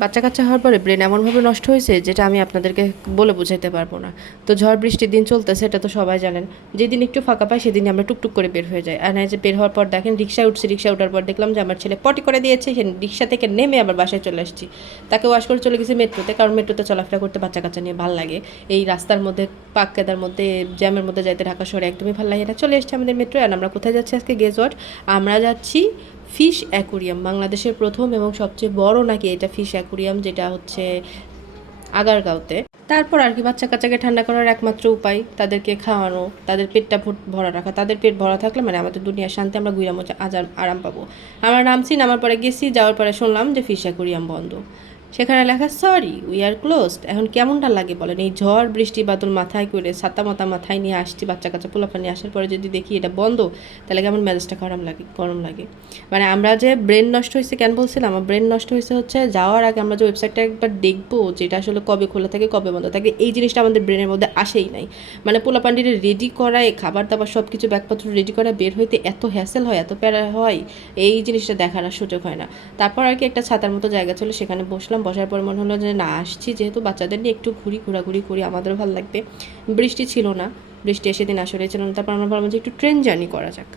বাচ্চা কাচ্চা হওয়ার পরে ব্রেন এমনভাবে নষ্ট হয়েছে যেটা আমি আপনাদেরকে বলে বোঝাতে পারবো না। তো ঝড় বৃষ্টির দিন চলতেছে, এটা তো সবাই জানেন। যেদিন একটু ফাঁকা পাই সেদিনই আমরা টুকটুক করে বের হয়ে যাই। আর না যে বের হওয়ার পর দেখেন রিক্সায় উঠছি, রিক্সা ওঠার পর দেখলাম যে আমার ছেলে পটি করে দিয়েছে, সে রিক্সা থেকে নেমে আবার বাসায় চলে আসছি। তাকে ওয়াশ করে চলে গেছি মেট্রোতে, কারণ মেট্রোতে চলাফেরা করতে বাচ্চা কাচ্চা নিয়ে ভালো লাগে। এই রাস্তার মধ্যে পাক কাদার মধ্যে জ্যামের মধ্যে যাইতে ঢাকা শহরে একদমই ভালো লাগে না। চলে এসেছি আমাদের মেট্রো। আর আমরা কোথায় যাচ্ছি আজকে? Guess what? আমরা যাচ্ছি ফিশ অ্যাকুরিয়াম, বাংলাদেশের প্রথম এবং সবচেয়ে বড় নাকি এটা ফিশ অ্যাকুরিয়াম, যেটা হচ্ছে আগারগাঁওতে। তারপর আর কি, বাচ্চা কাচ্চাকে ঠান্ডা করার একমাত্র উপায় তাদেরকে খাওয়ানো, তাদের পেটটা ভরা রাখা। তাদের পেট ভরা থাকলে মানে আমাদের দুনিয়ার শান্তি, আমরা গুইরা মজা আরাম পাবো। আমরা নামছি, নামার পরে গেছি, যাওয়ার পরে শুনলাম যে ফিশ অ্যাকুরিয়াম বন্ধ। সেখানে লেখা সরি উই আর ক্লোজড। এখন কেমনটা লাগে বলেন? এই ঝড় বৃষ্টি বাদল মাথায় করে ছাতা মাথা মাথায় নিয়ে আসছি, বাচ্চা কাচ্চা পোলাপা নিয়ে আসার পরে যদি দেখি এটা বন্ধ, তাহলে কেমন মেজাজটা গরম লাগে। মানে আমরা যে ব্রেন নষ্ট হয়েছে কেন বলছিলাম, আমার ব্রেন নষ্ট হয়েছে হচ্ছে যাওয়ার আগে আমরা যে ওয়েবসাইটটা একবার দেখবো যেটা আসলে কবে খোলা থাকে কবে বন্ধ থাকে, এই জিনিসটা আমাদের ব্রেনের মধ্যে আসেই নাই। মানে পোলাপান্ডিরে রেডি করায়, খাবার দাবার সব কিছু ব্যাগপত্র রেডি করা বের হইতে এত হ্যাসেল হয়, এত প্যারা হয়, এই জিনিসটা দেখার আর সুযোগ হয় না। তারপর আর কি একটা ছাতার মতো জায়গা ছিল, সেখানে বসলাম। বসার পর মনে হলো যে না, আসছি যেহেতু বাচ্চাদের নিয়ে একটু ঘোরাঘুরি করি, আমাদেরও ভালো লাগবে। বৃষ্টি ছিল না, বৃষ্টি এসে দিন আসলে ছিল না। তারপর আমরা ভাবলাম যে একটু ট্রেন জার্নি করা যাক।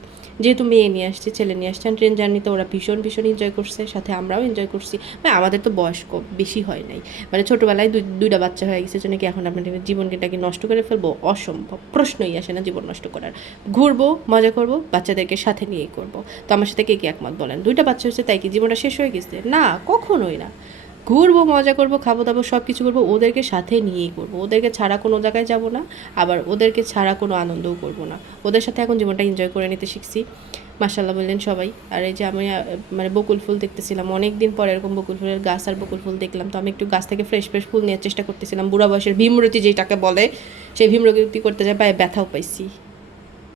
যেহেতু মেয়ে নিয়ে আসছি, ছেলে নিয়ে আসছেন, ট্রেন জার্নিতে ওরা ভীষণ এনজয় করছে, সাথে আমরাও এনজয় করছি। মানে আমাদের তো বয়স কম বেশি হয় নাই, মানে ছোটোবেলায় দুইটা বাচ্চা হয়ে গেছে জন্য কি এখন আপনাদের জীবনটাকে নষ্ট করে ফেলবো? অসম্ভব, প্রশ্নই আসে না জীবন নষ্ট করার। ঘুরবো, মজা করবো, বাচ্চাদেরকে সাথে নিয়েই করবো। তো আমার সাথে কে কে একমত বলেন? দুইটা বাচ্চা হয়েছে তাই কি জীবনটা শেষ হয়ে গেছে? না, কখনোই না। ঘুরবো, মজা করবো, খাবো দাবো, সব কিছু করবো, ওদেরকে সাথে নিয়েই করবো। ওদেরকে ছাড়া কোনো জায়গায় যাব না, আবার ওদেরকে ছাড়া কোনো আনন্দও করবো না। ওদের সাথে এখন জীবনটা এনজয় করে নিতে শিখছি। মাশাল্লাহ বললেন সবাই। আর এই যে আমি মানে বকুল ফুল দেখতেছিলাম, অনেক দিন পরে এরকম বকুল ফুলের গাছ আর বকুল ফুল দেখলাম। তো আমি একটু গাছ থেকে ফ্রেশ ফুল নেওয়ার চেষ্টা করতেছিলাম। বুড়া বয়সের ভীমরতি যেটাকে বলে, সেই ভীমরতি করতে যায় পায়ে ব্যথাও পাইছি।